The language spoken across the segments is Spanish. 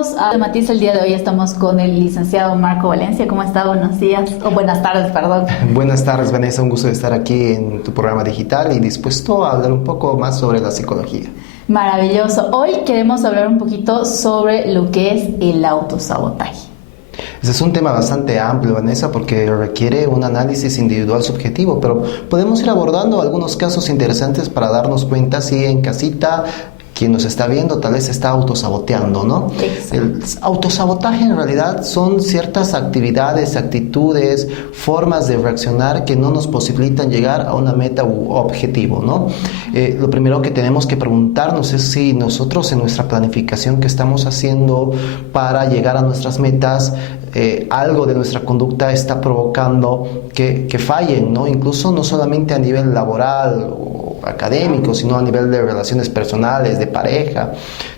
Bienvenidos a Matiz. El día de hoy estamos con el licenciado Marco Valencia. ¿Cómo está? Buenos días, o buenas tardes, perdón. Buenas tardes, Vanessa. Un gusto de estar aquí en tu programa digital y dispuesto a hablar un poco más sobre la psicología. Maravilloso. Hoy queremos hablar un poquito sobre lo que es el autosabotaje. Ese es un tema bastante amplio, Vanessa, porque requiere un análisis individual subjetivo, pero podemos ir abordando algunos casos interesantes para darnos cuenta si en casita quien nos está viendo tal vez se está autosaboteando, ¿no? Exacto. El autosabotaje en realidad son ciertas actividades, actitudes, formas de reaccionar que no nos posibilitan llegar a una meta u objetivo, ¿no? Lo primero que tenemos que preguntarnos es si nosotros en nuestra planificación que estamos haciendo para llegar a nuestras metas, algo de nuestra conducta está provocando que fallen, ¿no? Incluso no solamente a nivel laboral o académico, sino a nivel de relaciones personales, de pareja.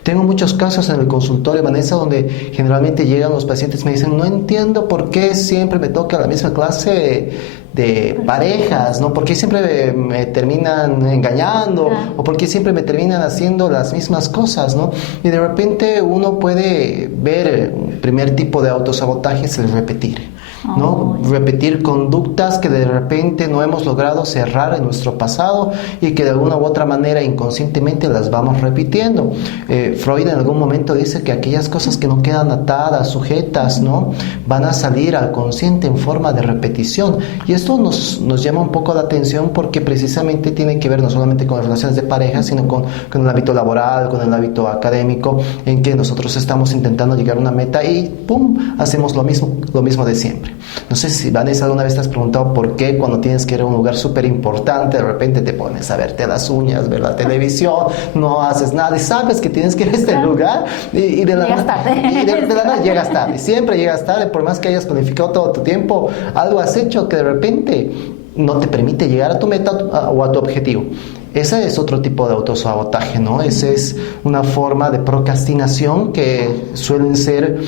Tengo muchos casos en el consultorio, Vanessa, donde generalmente llegan los pacientes y me dicen, no entiendo por qué siempre me toca la misma clase de parejas, ¿no? ¿Por qué siempre me terminan engañando? ¿O por qué siempre me terminan haciendo las mismas cosas, ¿no? Y de repente uno puede ver el primer tipo de autosabotaje es el repetir, ¿no? Repetir conductas que de repente no hemos logrado cerrar en nuestro pasado y que de alguna u otra manera inconscientemente las vamos repitiendo. Freud en algún momento dice que aquellas cosas que no quedan atadas, sujetas, ¿no? Van a salir al consciente en forma de repetición. Y esto nos llama un poco la atención porque precisamente tiene que ver no solamente con las relaciones de pareja, sino con el hábito laboral, con el hábito académico, en que nosotros estamos intentando llegar a una meta y ¡pum!, hacemos lo mismo de siempre. No sé si, Vanessa, alguna vez te has preguntado por qué cuando tienes que ir a un lugar súper importante, de repente te pones a verte las uñas, ver la televisión, no haces nada y sabes que tienes que ir a este lugar y de la nada llegas tarde. Siempre llegas tarde, por más que hayas planificado todo tu tiempo, algo has hecho que de repente no te permite llegar a tu meta o a tu objetivo. Ese es otro tipo de autosabotaje, ¿no? Esa es una forma de procrastinación que suelen ser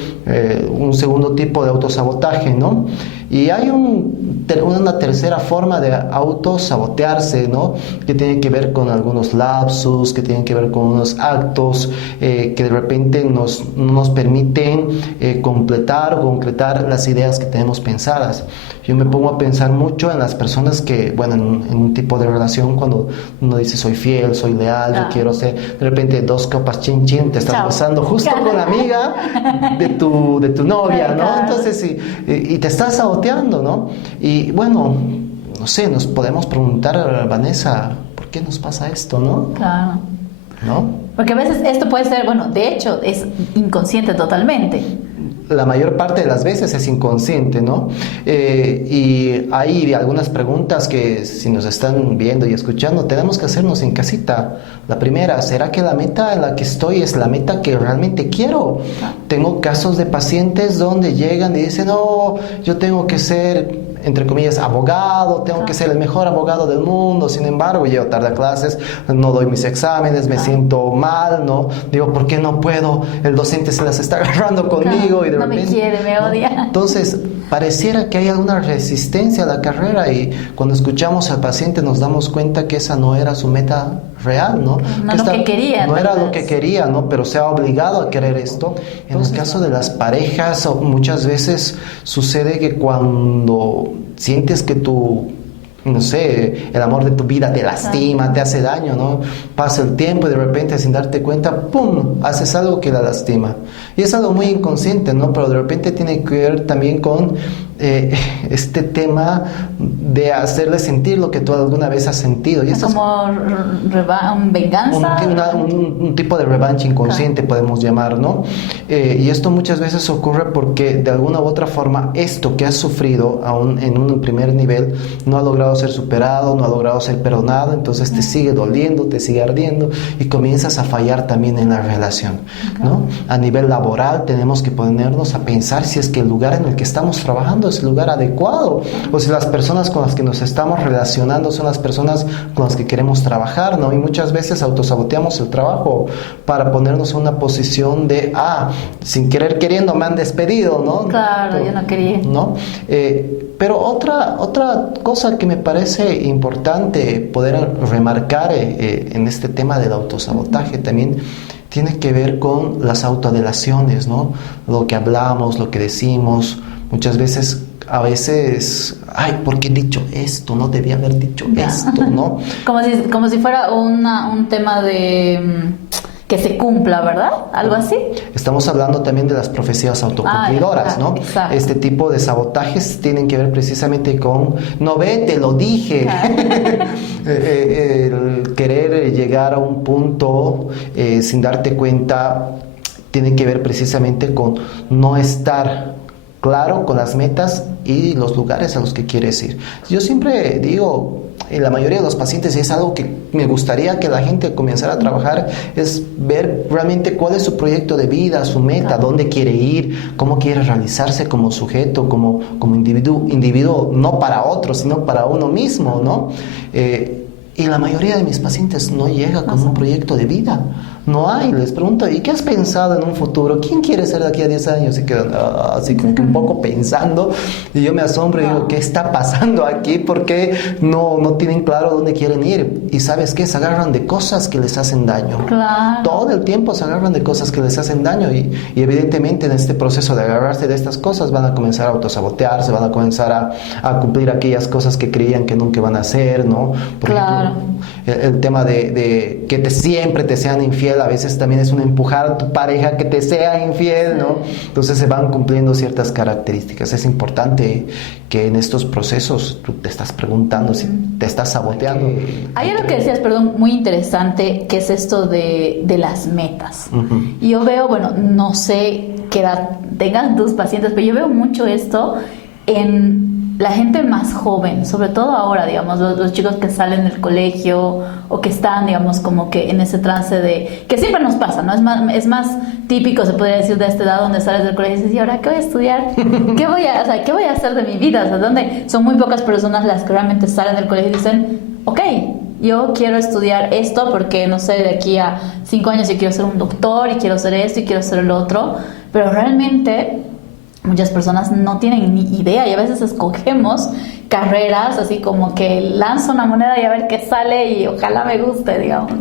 un segundo tipo de autosabotaje, ¿no? Y hay una tercera forma de autosabotearse, ¿no? Que tiene que ver con algunos lapsus, que tienen que ver con unos actos que de repente no nos permiten completar o concretar las ideas que tenemos pensadas. Yo me pongo a pensar mucho en las personas que, bueno, en un tipo de relación, cuando uno dice soy fiel, soy leal, yo quiero ser, de repente 2 copas chin chin, te estás besando justo con la amiga de tu novia, ¿no? Entonces, y te estás saboteando, ¿no? Y bueno, no sé, nos podemos preguntar, Vanessa, ¿por qué nos pasa esto, no? Claro. ¿No? Porque a veces esto puede ser, bueno, de hecho, es inconsciente totalmente. La mayor parte de las veces es inconsciente, ¿no? Y hay algunas preguntas que si nos están viendo y escuchando tenemos que hacernos en casita. La primera, ¿será que la meta en la que estoy es la meta que realmente quiero? Tengo casos de pacientes donde llegan y dicen, no, yo tengo que ser, entre comillas, abogado, tengo que ser el mejor abogado del mundo, sin embargo, llego tarde a clases, no doy mis exámenes, me siento mal, ¿no? Digo, ¿por qué no puedo? El docente se las está agarrando conmigo y de repente... No me quiere, me odia. ¿no? Entonces, pareciera que hay alguna resistencia a la carrera y cuando escuchamos al paciente nos damos cuenta que esa no era su meta real, ¿no? No lo que quería. No era lo que quería, ¿no? Pero se ha obligado a querer esto. En el caso de las parejas, muchas veces sucede que cuando sientes que no sé, el amor de tu vida te lastima, te hace daño, ¿no? Pasa el tiempo y de repente sin darte cuenta, ¡pum!, haces algo que la lastima. Y es algo muy inconsciente, ¿no? Pero de repente tiene que ver también con este tema de hacerle sentir lo que tú alguna vez has sentido. Y esto como venganza. Un tipo de revancha inconsciente, podemos llamar, ¿no? Y esto muchas veces ocurre porque de alguna u otra forma esto que has sufrido aún en un primer nivel no ha logrado ser superado, no ha logrado ser perdonado, entonces te sigue doliendo, te sigue ardiendo y comienzas a fallar también en la relación, ¿no? A nivel laboral tenemos que ponernos a pensar si es que el lugar en el que estamos trabajando es el lugar adecuado o si las personas con las que nos estamos relacionando son las personas con las que queremos trabajar, ¿no? Y muchas veces autosaboteamos el trabajo para ponernos en una posición de, sin querer queriendo me han despedido, ¿no? Claro, yo no quería. ¿No? Pero otra cosa que me parece importante poder remarcar en este tema del autosabotaje también tiene que ver con las autoadelaciones, ¿no? Lo que hablamos, lo que decimos, muchas veces, ay, ¿por qué he dicho esto? No debía haber dicho esto, ¿no? Como si fuera un tema de que se cumpla, ¿verdad? Algo así. Estamos hablando también de las profecías autocumplidoras, ¿no? Exacto. Este tipo de sabotajes tienen que ver precisamente con, no ve, te lo dije. El querer llegar a un punto sin darte cuenta tiene que ver precisamente con no estar claro con las metas y los lugares a los que quieres ir. Yo siempre digo, en la mayoría de los pacientes, y es algo que me gustaría que la gente comenzara a trabajar, es ver realmente cuál es su proyecto de vida, su meta, dónde quiere ir, cómo quiere realizarse como sujeto, como individuo, no para otros, sino para uno mismo, ¿no? Y la mayoría de mis pacientes no llega con un proyecto de vida. No hay. Les pregunto, ¿y qué has pensado en un futuro? ¿Quién quiere ser de aquí a 10 años? Y quedan así como que un poco pensando. Y yo me asombro y digo, ¿qué está pasando aquí? ¿Por qué no tienen claro dónde quieren ir? Y ¿sabes qué? Se agarran de cosas que les hacen daño. Claro. Todo el tiempo se agarran de cosas que les hacen daño. Y evidentemente en este proceso de agarrarse de estas cosas van a comenzar a autosabotearse, van a comenzar a cumplir aquellas cosas que creían que nunca van a hacer, ¿no? Por ejemplo, el tema de que siempre te sean infiel, a veces también es un empujar a tu pareja que te sea infiel, ¿no? Entonces se van cumpliendo ciertas características. Es importante que en estos procesos tú te estás preguntando si te estás saboteando. Hay algo que decías, perdón, muy interesante, que es esto de las metas. Y yo veo, bueno, no sé qué edad tengan tus pacientes, pero yo veo mucho esto en la gente más joven, sobre todo ahora, digamos, los chicos que salen del colegio o que están, digamos, como que en ese trance de... que siempre nos pasa, ¿no? Es más típico, se podría decir, de esta edad donde sales del colegio y dices, ¿y ahora qué voy a estudiar? ¿Qué voy a hacer de mi vida? O sea, donde son muy pocas personas las que realmente salen del colegio y dicen, ok, yo quiero estudiar esto porque, no sé, de aquí a 5 años yo quiero ser un doctor y quiero ser esto y quiero ser lo otro, pero realmente muchas personas no tienen ni idea y a veces escogemos carreras así como que lanzo una moneda y a ver qué sale y ojalá me guste, digamos.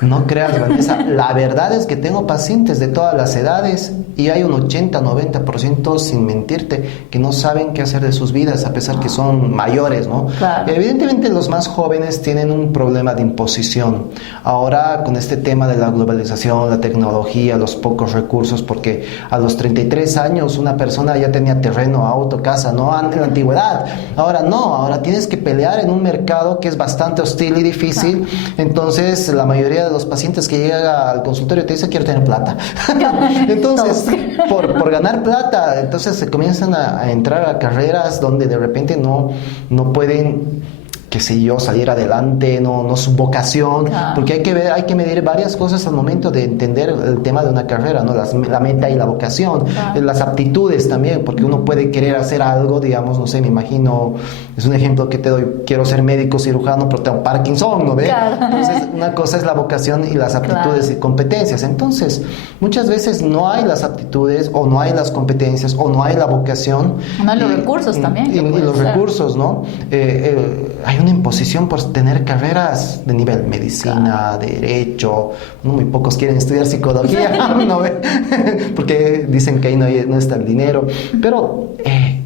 No creas, Vanessa, la verdad es que tengo pacientes de todas las edades y hay un 80-90%, sin mentirte, que no saben qué hacer de sus vidas a pesar que son mayores, ¿no? Claro. Evidentemente los más jóvenes tienen un problema de imposición. Ahora con este tema de la globalización, la tecnología, los pocos recursos, porque a los 33 años una persona ya tenía terreno, auto, casa, ¿no? En la antigüedad. Ahora no, ahora tienes que pelear en un mercado que es bastante hostil y difícil. Entonces la mayoría de los pacientes que llegan al consultorio te dicen quiero tener plata. Entonces, por ganar plata, entonces se comienzan a entrar a carreras donde de repente no pueden, qué sé yo, salir adelante, no su vocación, porque hay que medir varias cosas al momento de entender el tema de una carrera, ¿no? La meta y la vocación, las aptitudes también, porque uno puede querer hacer algo, digamos, no sé, me imagino, es un ejemplo que te doy, quiero ser médico cirujano, pero tengo Parkinson, ¿no ve? Entonces, una cosa es la vocación y las aptitudes y competencias. Entonces, muchas veces no hay las aptitudes, o no hay las competencias, o no hay la vocación. No hay los recursos también. Y los recursos, ¿no? Hay una imposición por tener carreras de nivel medicina, derecho, muy pocos quieren estudiar psicología, ¿no ve? Porque dicen que ahí no está el dinero, pero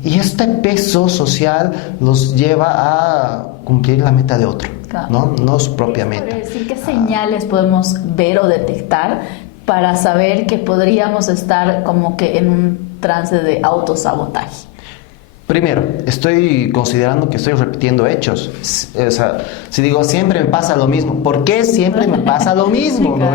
y este peso social los lleva a cumplir la meta de otro, no su propia meta. ¿Qué señales podemos ver o detectar para saber que podríamos estar como que en un trance de autosabotaje? Primero, estoy considerando que estoy repitiendo hechos. O sea, si digo siempre me pasa lo mismo, ¿por qué siempre me pasa lo mismo? ¿No?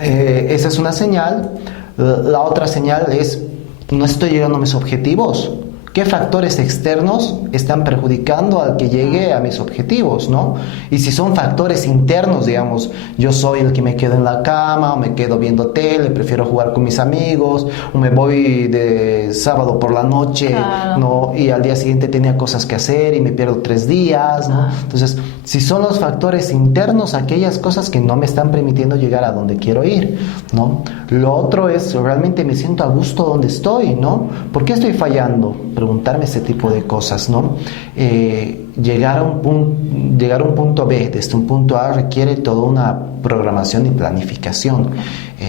Esa es una señal. La otra señal es, no estoy llegando a mis objetivos. ¿Qué factores externos están perjudicando al que llegue a mis objetivos, ¿no? Y si son factores internos, digamos, yo soy el que me quedo en la cama, o me quedo viendo tele, prefiero jugar con mis amigos, o me voy de sábado por la noche, ¿no? Y al día siguiente tenía cosas que hacer y me pierdo 3 días, ¿no? Entonces, si son los factores internos, aquellas cosas que no me están permitiendo llegar a donde quiero ir, ¿no? Lo otro es, realmente me siento a gusto donde estoy, ¿no? ¿Por qué estoy fallando? preguntarme este tipo de cosas, ¿no? Llegar a un punto B desde un punto A requiere toda una programación y planificación.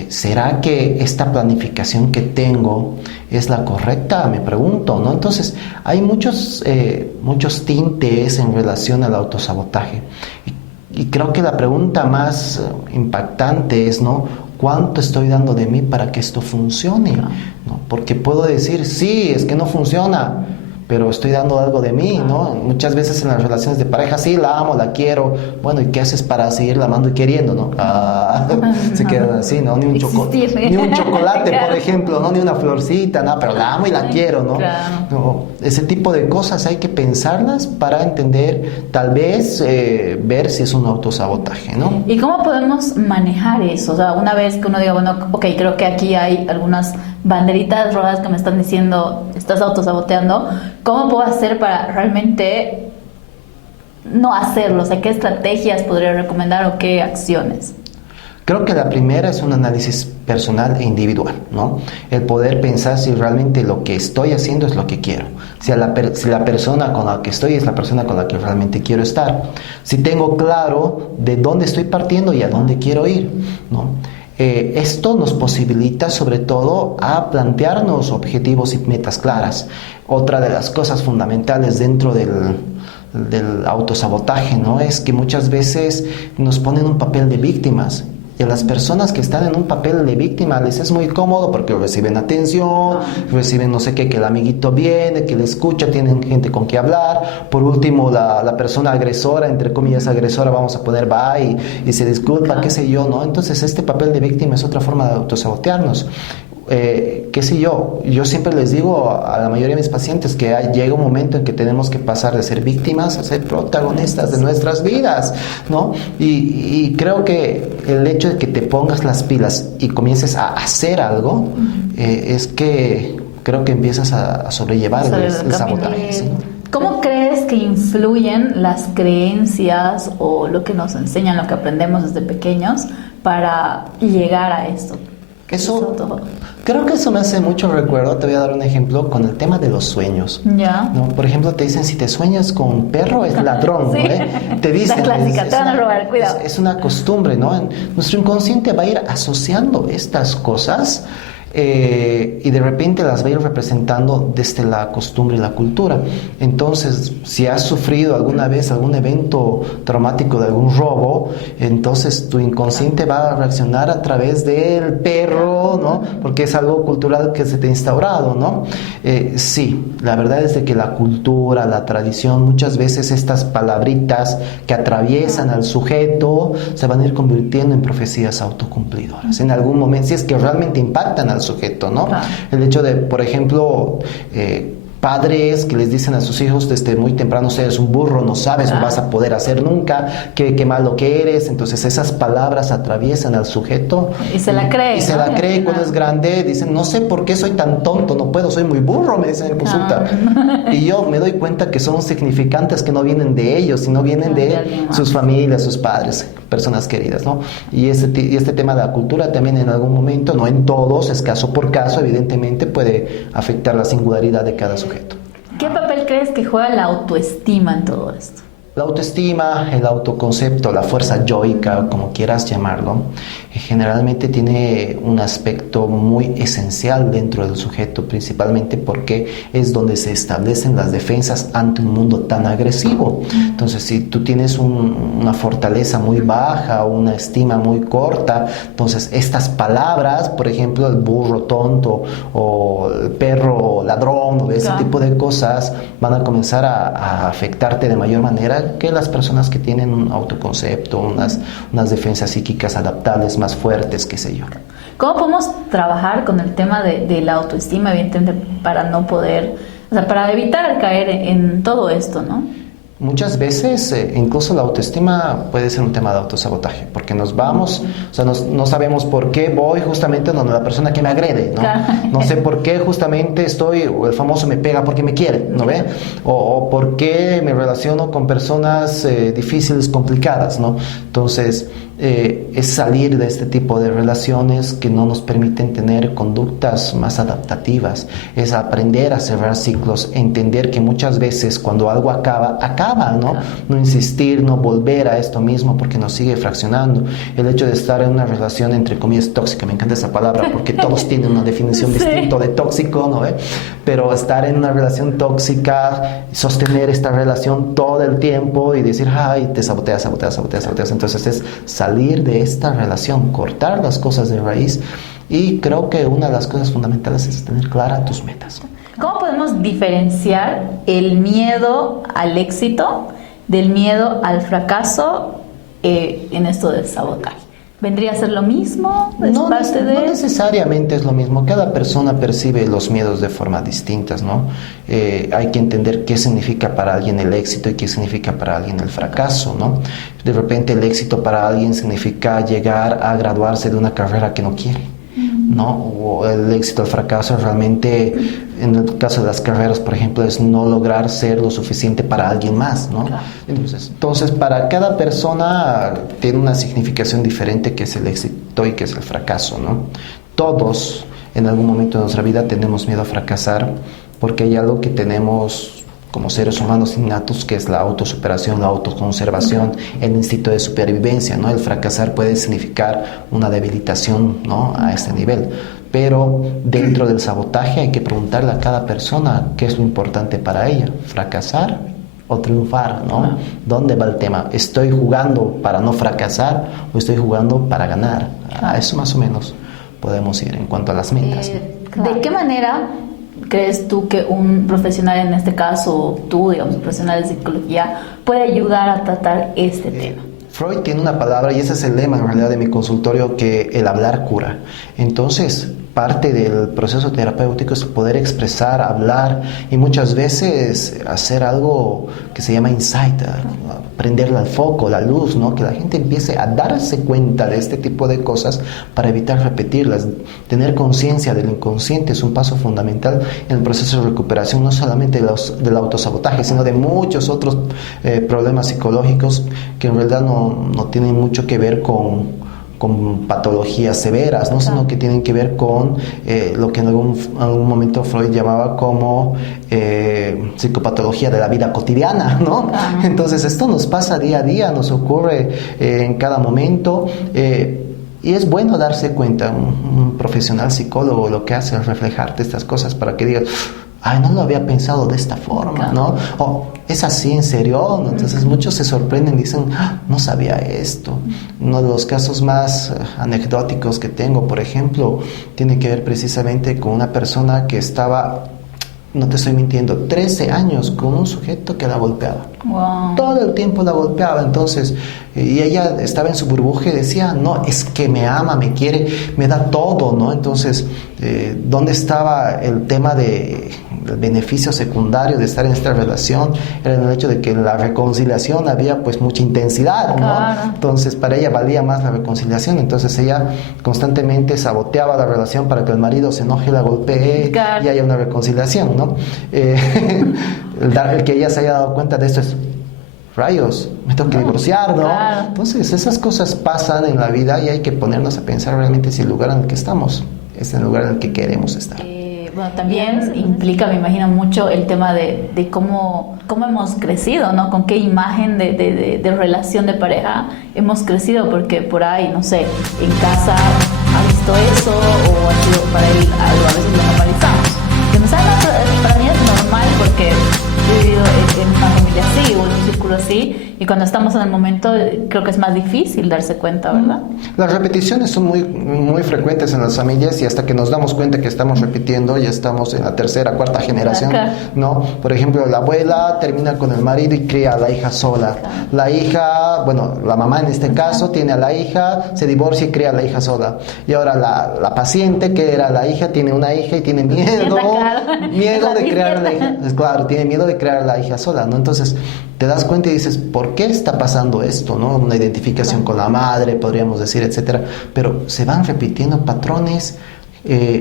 ¿Será que esta planificación que tengo es la correcta? Me pregunto, ¿no? Entonces, hay muchos tintes en relación al autosabotaje. Y creo que la pregunta más impactante es, ¿no? ¿Cuánto estoy dando de mí para que esto funcione? ¿No? Porque puedo decir, sí, es que no funciona, pero estoy dando algo de mí, ¿no? Muchas veces en las relaciones de pareja, sí, la amo, la quiero. Bueno, ¿y qué haces para seguirla amando y queriendo, no? Se quedan así, ¿no? Ni un chocolate, por ejemplo, ¿no? Ni una florcita, no, pero la amo y la quiero, ¿no? No, ese tipo de cosas hay que pensarlas para entender, tal vez, ver si es un autosabotaje, ¿no? ¿Y cómo podemos manejar eso? O sea, una vez que uno diga, bueno, ok, creo que aquí hay algunas banderitas rojas que me están diciendo, estás autosaboteando, ¿cómo puedo hacer para realmente no hacerlo? O sea, ¿qué estrategias podría recomendar o qué acciones? Creo que la primera es un análisis personal e individual, ¿no? El poder pensar si realmente lo que estoy haciendo es lo que quiero. Si la persona con la que estoy es la persona con la que realmente quiero estar. Si tengo claro de dónde estoy partiendo y a dónde quiero ir, ¿no? Esto nos posibilita sobre todo a plantearnos objetivos y metas claras. Otra de las cosas fundamentales dentro del autosabotaje, ¿no? Es que muchas veces nos ponen un papel de víctimas. Y a las personas que están en un papel de víctima les es muy cómodo porque reciben atención, reciben no sé qué, que el amiguito viene, que le escucha, tienen gente con que hablar. Por último, la persona agresora, entre comillas agresora, vamos a poner va y se disculpa, qué sé yo, ¿no? Entonces este papel de víctima es otra forma de autosabotearnos. Qué sé yo siempre les digo a la mayoría de mis pacientes que llega un momento en que tenemos que pasar de ser víctimas a ser protagonistas de nuestras vidas, ¿no? Y creo que el hecho de que te pongas las pilas y comiences a hacer algo, es que creo que empiezas a sobrellevar el sabotaje, ¿sí? ¿Cómo crees que influyen las creencias o lo que nos enseñan, lo que aprendemos desde pequeños para llegar a esto? Creo que eso me hace mucho recuerdo. Te voy a dar un ejemplo con el tema de los sueños. Ya. ¿No? Por ejemplo, te dicen si te sueñas con un perro es ladrón, sí. ¿no? Te dicen, la clásica, te van a robar, cuidado. Es una costumbre, ¿no? Nuestro inconsciente va a ir asociando estas cosas. Y de repente las va a ir representando desde la costumbre y la cultura. Entonces, si has sufrido alguna vez algún evento traumático de algún robo, entonces tu inconsciente va a reaccionar a través del perro, ¿no? Porque es algo cultural que se te ha instaurado, ¿no? Sí, la verdad es de que la cultura, la tradición, muchas veces estas palabritas que atraviesan al sujeto se van a ir convirtiendo en profecías autocumplidoras. En algún momento, si es que realmente impactan al sujeto, ¿no? El hecho de, por ejemplo, padres que les dicen a sus hijos desde muy temprano, eres un burro, no sabes, no vas a poder hacer nunca, qué malo que eres. Entonces esas palabras atraviesan al sujeto y se la cree, y se la cree. Cuando es grande dicen, no sé por qué soy tan tonto, no puedo, soy muy burro, me dicen en consulta. Y yo me doy cuenta que son significantes que no vienen de ellos, sino vienen de sus familias, sus padres, personas queridas, ¿no? Y este tema de la cultura también en algún momento, no en todos, es caso por caso, evidentemente puede afectar la singularidad de cada sujeto. ¿Qué papel crees que juega la autoestima en todo esto? La autoestima, el autoconcepto, la fuerza yoica, como quieras llamarlo, generalmente tiene un aspecto muy esencial dentro del sujeto, principalmente porque es donde se establecen las defensas ante un mundo tan agresivo. Entonces, si tú tienes una fortaleza muy baja, una estima muy corta, entonces estas palabras, por ejemplo, el burro tonto o el perro ladrón o ese tipo de cosas, van a comenzar a afectarte de mayor manera que las personas que tienen un autoconcepto, unas defensas psíquicas adaptables más fuertes, qué sé yo. ¿Cómo podemos trabajar con el tema de la autoestima, evidentemente, para no poder, o sea, para evitar caer en todo esto, ¿no? Muchas veces incluso la autoestima puede ser un tema de autosabotaje, porque nos vamos, o sea, no sabemos por qué voy justamente donde la persona que me agrede, ¿no? Claro. No sé por qué justamente o el famoso me pega porque me quiere, ¿no ve? O por qué me relaciono con personas difíciles, complicadas, ¿no? Entonces, es salir de este tipo de relaciones que no nos permiten tener conductas más adaptativas, es aprender a cerrar ciclos, entender que muchas veces cuando algo acaba, ¿no? Claro. No insistir, no volver a esto mismo porque nos sigue fraccionando. El hecho de estar en una relación entre comillas tóxica, me encanta esa palabra porque todos tienen una definición distinta de tóxico, ¿no ve? Pero estar en una relación tóxica, sostener esta relación todo el tiempo y decir, ay, te saboteas, entonces es salir de esta relación, cortar las cosas de raíz, y creo que una de las cosas fundamentales es tener claras tus metas. ¿Cómo podemos diferenciar el miedo al éxito del miedo al fracaso en esto del sabotaje? ¿Vendría a ser lo mismo? No necesariamente es lo mismo. Cada persona percibe los miedos de forma distintas, ¿no? Hay que entender qué significa para alguien el éxito y qué significa para alguien el fracaso, ¿no? De repente el éxito para alguien significa llegar a graduarse de una carrera que no quiere, ¿no? O el éxito, el fracaso realmente, en el caso de las carreras, por ejemplo, es no lograr ser lo suficiente para alguien más, ¿no? Claro. Entonces, para cada persona tiene una significación diferente que es el éxito y que es el fracaso, ¿no? Todos, en algún momento de nuestra vida, tenemos miedo a fracasar porque hay algo que tenemos como seres humanos innatos, que es la autosuperación, la autoconservación, el instinto de supervivencia, ¿no? El fracasar puede significar una debilitación, ¿no? A este nivel. Pero dentro del sabotaje hay que preguntarle a cada persona qué es lo importante para ella, fracasar o triunfar, ¿no? ¿Dónde va el tema? ¿Estoy jugando para no fracasar o estoy jugando para ganar? A eso más o menos podemos ir en cuanto a las metas. ¿De qué manera crees tú que un profesional, en este caso tú, digamos, profesional de psicología, puede ayudar a tratar este tema? Freud tiene una palabra, y ese es el lema en realidad de mi consultorio, que el hablar cura. Entonces, parte del proceso terapéutico es poder expresar, hablar y muchas veces hacer algo que se llama insight, prenderle al foco, la luz, ¿no? Que la gente empiece a darse cuenta de este tipo de cosas para evitar repetirlas. Tener conciencia del inconsciente es un paso fundamental en el proceso de recuperación, no solamente del autosabotaje, sino de muchos otros problemas psicológicos que en realidad no tienen mucho que ver con patologías severas, ¿no? Sino que tienen que ver con lo que en algún momento Freud llamaba como psicopatología de la vida cotidiana, ¿no? Entonces esto nos pasa día a día, nos ocurre en cada momento, y es bueno darse cuenta. Un profesional psicólogo lo que hace es reflejarte estas cosas para que digas, ay, no lo había pensado de esta forma, ¿no? O, ¿es así en serio? Entonces muchos se sorprenden y dicen, no sabía esto. Uno de los casos más anecdóticos que tengo, por ejemplo, tiene que ver precisamente con una persona que estaba, no te estoy mintiendo, 13 años con un sujeto que la golpeaba. Wow. Todo el tiempo la golpeaba. Entonces, y ella estaba en su burbuja y decía, no, es que me ama, me quiere, me da todo, ¿no? Entonces, ¿dónde estaba el tema del beneficio secundario de estar en esta relación? Era en el hecho de que en la reconciliación había pues mucha intensidad, ¿no? Claro. Entonces, para ella valía más la reconciliación. Entonces, ella constantemente saboteaba la relación para que el marido se enoje, la golpee, claro, y haya una reconciliación, ¿no? El que ella se haya dado cuenta de esto es, rayos, me tengo que divorciar, ¿no? Claro. Entonces, esas cosas pasan en la vida y hay que ponernos a pensar realmente si el lugar en el que estamos es el lugar en el que queremos estar. Bueno, también implica, me imagino, mucho el tema de cómo hemos crecido, ¿no? Con qué imagen de relación de pareja hemos crecido, porque por ahí, no sé, en casa ha visto eso o ha sido para él algo, a veces lo normalizamos. Para mí es normal porque he vivido en una familia así o en un círculo así, y cuando estamos en el momento creo que es más difícil darse cuenta, ¿verdad? Las repeticiones son muy, muy frecuentes en las familias, y hasta que nos damos cuenta que estamos repitiendo ya estamos en la tercera, cuarta generación, ¿no? Por ejemplo, la abuela termina con el marido y cría a la hija sola. La hija, bueno, la mamá en este caso tiene a la hija, se divorcia y cría a la hija sola. Y ahora la paciente, que era la hija, tiene una hija y tiene miedo de crear a la hija. Claro, tiene miedo de crear la hija sola, ¿no? Entonces te das cuenta y dices, ¿por qué está pasando esto, no? Una identificación con la madre, podríamos decir, etcétera, pero se van repitiendo patrones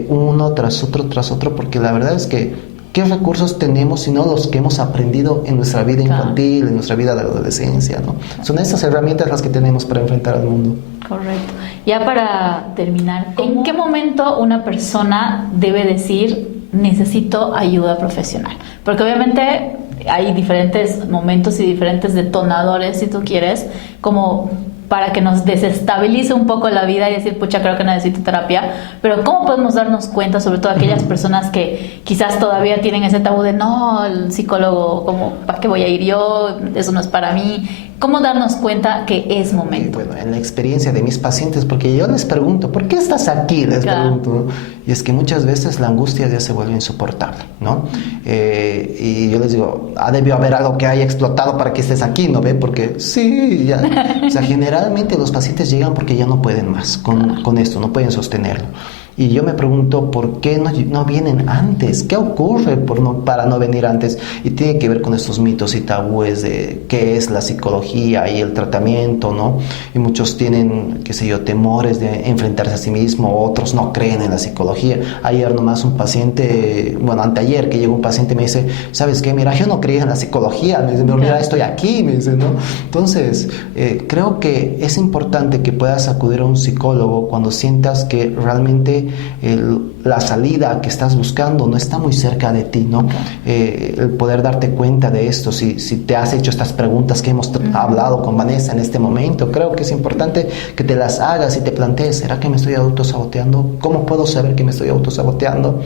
uno tras otro, porque la verdad es que ¿qué recursos tenemos sino los que hemos aprendido en nuestra vida infantil, en nuestra vida de adolescencia, ¿no? Son esas herramientas las que tenemos para enfrentar al mundo. Correcto. Ya para terminar, ¿en qué momento una persona debe decir necesito ayuda profesional? Porque obviamente hay diferentes momentos y diferentes detonadores, si tú quieres, como para que nos desestabilice un poco la vida y decir, pucha, creo que necesito terapia. Pero ¿cómo podemos darnos cuenta, sobre todo aquellas personas que quizás todavía tienen ese tabú de no, el psicólogo, como, ¿para qué voy a ir yo? Eso no es para mí. ¿Cómo darnos cuenta que es momento? Bueno, en la experiencia de mis pacientes, porque yo les pregunto, ¿por qué estás aquí? Les pregunto, ¿no? Y es que muchas veces la angustia ya se vuelve insoportable, ¿no? Y yo les digo, debió haber algo que haya explotado para que estés aquí, ¿no ve? Porque sí, ya. O sea, generalmente los pacientes llegan porque ya no pueden más con esto, no pueden sostenerlo. Y yo me pregunto, ¿por qué no vienen antes? ¿Qué ocurre para no venir antes? Y tiene que ver con estos mitos y tabúes de qué es la psicología y el tratamiento, ¿no? Y muchos tienen, qué sé yo, temores de enfrentarse a sí mismo, otros no creen en la psicología. Ayer nomás un paciente, bueno, anteayer que llegó un paciente y me dice, ¿sabes qué? Mira, yo no creía en la psicología. Me dice, mira, estoy aquí, me dice, ¿no? Entonces, creo que es importante que puedas acudir a un psicólogo cuando sientas que realmente la salida que estás buscando no está muy cerca de ti, ¿no? El poder darte cuenta de esto, si te has hecho estas preguntas que hemos hablado con Vanessa en este momento, creo que es importante que te las hagas y te plantees, ¿será que me estoy autosaboteando? ¿Cómo puedo saber que me estoy autosaboteando?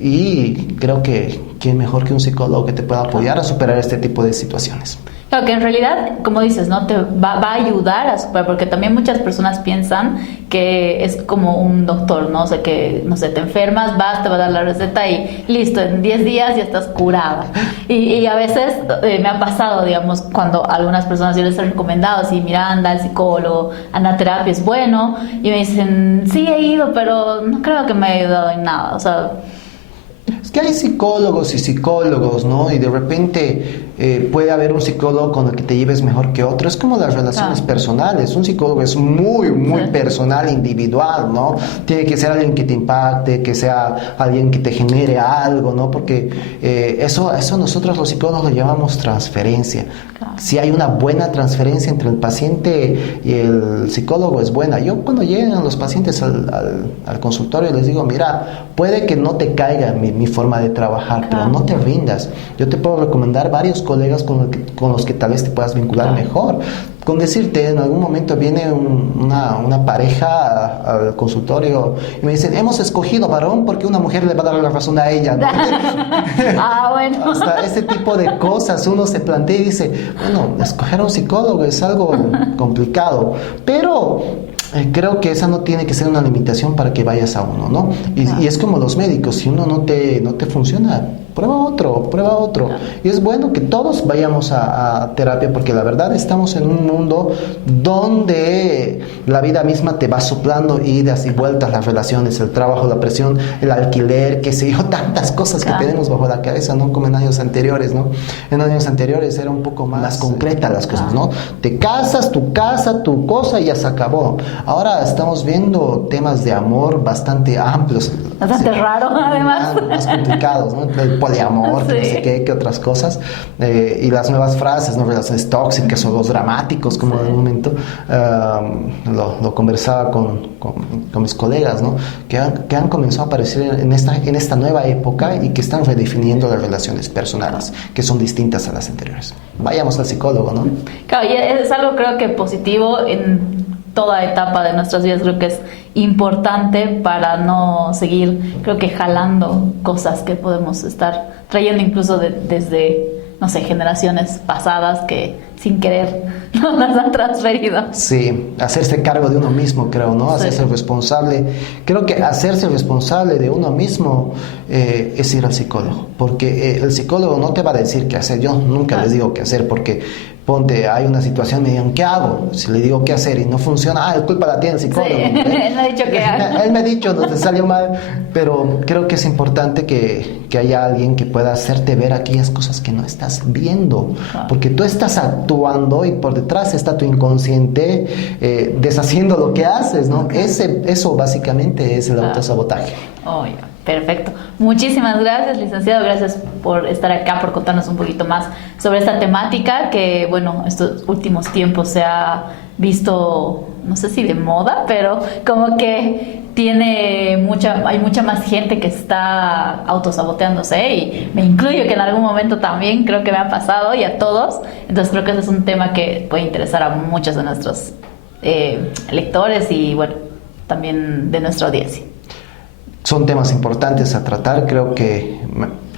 Y creo que quién mejor que un psicólogo que te pueda apoyar a superar este tipo de situaciones. Claro, que en realidad, como dices, ¿no? Te va a ayudar a superar, porque también muchas personas piensan que es como un doctor, ¿no? O sea, que, no sé, te enfermas, vas, te va a dar la receta y listo, en 10 días ya estás curada. Y a veces me ha pasado, digamos, cuando algunas personas yo les he recomendado, sí, mira, anda al psicólogo, anda a terapia, es bueno, y me dicen, sí, he ido, pero no creo que me haya ayudado en nada, o sea... Es que hay psicólogos y psicólogos, ¿no? Y de repente puede haber un psicólogo con el que te lleves mejor que otro. Es como las relaciones personales. Un psicólogo es muy personal, individual, ¿no? Tiene que ser alguien que te impacte, que sea alguien que te genere algo, ¿no? Porque eso nosotros los psicólogos lo llamamos transferencia. Si hay una buena transferencia entre el paciente y el psicólogo, es buena. Yo cuando llegan los pacientes al consultorio les digo, mira, puede que no te caiga mi forma de trabajar, pero no te rindas. Yo te puedo recomendar varios colegas con los que tal vez te puedas vincular mejor. Con decirte, en algún momento viene una pareja al consultorio y me dicen, hemos escogido varón porque una mujer le va a dar la razón a ella, ¿no? Bueno. Hasta ese tipo de cosas uno se plantea y dice, bueno, escoger a un psicólogo es algo complicado, pero creo que esa no tiene que ser una limitación para que vayas a uno, ¿no? Y es como los médicos, si uno no te funciona, prueba otro. Y es bueno que todos vayamos a terapia, porque la verdad estamos en un mundo donde la vida misma te va soplando idas y vueltas, las relaciones, el trabajo, la presión, el alquiler, qué sé yo, tantas cosas que tenemos bajo la cabeza, ¿no? Como en años anteriores, ¿no? En años anteriores era un poco más concreta las cosas, ¿no? Te casas, tu casa, tu cosa y ya se acabó. Ahora estamos viendo temas de amor bastante amplios. Bastante raro, además. Más complicados, ¿no? El poliamor, que no sé qué que otras cosas. Y las nuevas frases, ¿no? Relaciones tóxicas o los dramáticos, como en un momento lo conversaba con mis colegas, ¿no? Que han comenzado a aparecer en esta nueva época y que están redefiniendo las relaciones personales, que son distintas a las anteriores. Vayamos al psicólogo, ¿no? Claro, y es algo creo que positivo en toda etapa de nuestras vidas. Creo que es importante para no seguir, creo que jalando cosas que podemos estar trayendo incluso desde, no sé, generaciones pasadas, que sin querer nos las han transferido. Sí, hacerse cargo de uno mismo, creo, ¿no? Hacerse Sí. responsable. Creo que hacerse responsable de uno mismo es ir al psicólogo, porque el psicólogo no te va a decir qué hacer. Yo nunca les digo qué hacer, porque ponte, hay una situación, me digan, ¿qué hago? Si le digo qué hacer y no funciona, la culpa la tiene el psicólogo. Sí, él me ha dicho que haga. Él me ha dicho, no te salió mal, pero creo que es importante que haya alguien que pueda hacerte ver aquellas cosas que no estás viendo, porque tú estás actuando y por detrás está tu inconsciente deshaciendo lo que haces, ¿no? Eso básicamente es el autosabotaje. Oh, ya. Perfecto. Muchísimas gracias, licenciado. Gracias por estar acá, por contarnos un poquito más sobre esta temática que, bueno, estos últimos tiempos se ha visto, no sé si de moda, pero como que hay mucha más gente que está autosaboteándose, y me incluyo, que en algún momento también creo que me ha pasado, y a todos. Entonces creo que ese es un tema que puede interesar a muchos de nuestros lectores y, bueno, también de nuestra audiencia. Son temas importantes a tratar, creo que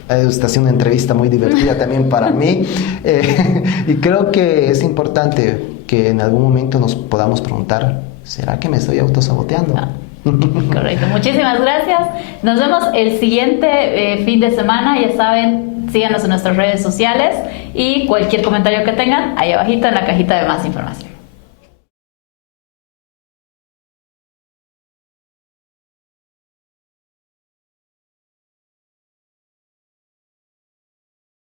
esta ha sido una entrevista muy divertida también para mí, y creo que es importante que en algún momento nos podamos preguntar, ¿será que me estoy autosaboteando? Correcto, muchísimas gracias. Nos vemos el siguiente fin de semana. Ya saben, síganos en nuestras redes sociales y cualquier comentario que tengan ahí abajito en la cajita de más información.